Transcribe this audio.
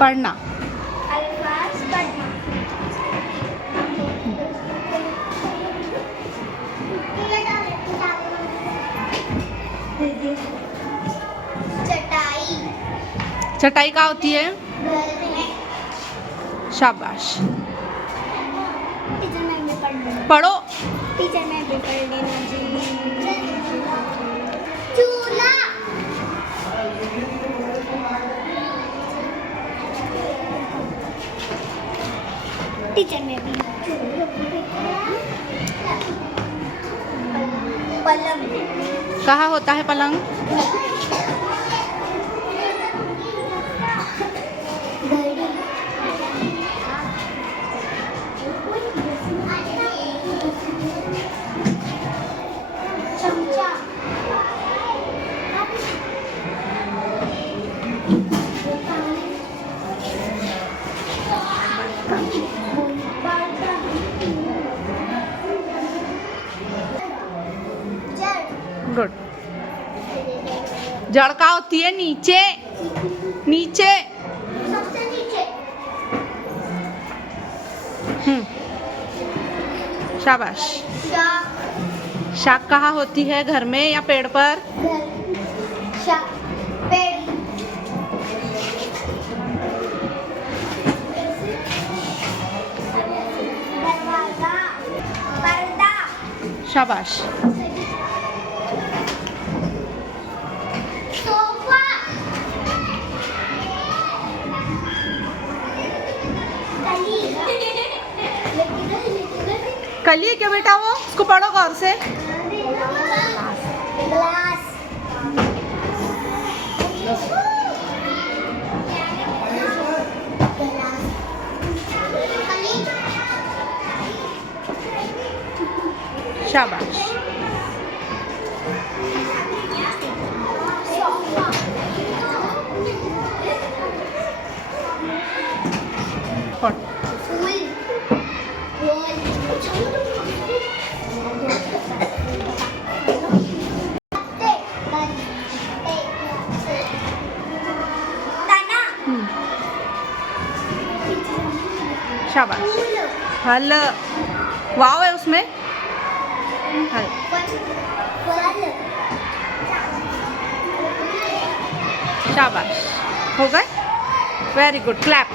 पढ़ना. अल्फाज पढ़ना. चटाई. चटाई क्या होती है? घर में. शाबाश. टीचर मैं भी पढ़ लूँ. पढ़ो. टीचर मैं भी पढ़ लेना जी. चूल्हा. टीचर मैं भी. पलंग. कहाँ होता है पलंग? घड़ी. चमचा. जड़. गुड. जड़ का होती है नीचे. नीचे. सबसे नीचे. शाबाश. शाक. शाक कहाँ होती है? घर में या पेड़ पर? घर. शाक. पेड़. दरवाजा. पर्दा. शाबाश. सोफा. कली. कलिए क्या बेटा वो? उसको पढ़ो गौर से. ग्लास. कली. शाबाश. सोफा. पढ़. फूल. रोल. तना. शाबाश. फूल. हल. वाव है उसमें. हल. फल. शाबाश. हो गए. Very good. क्लैप.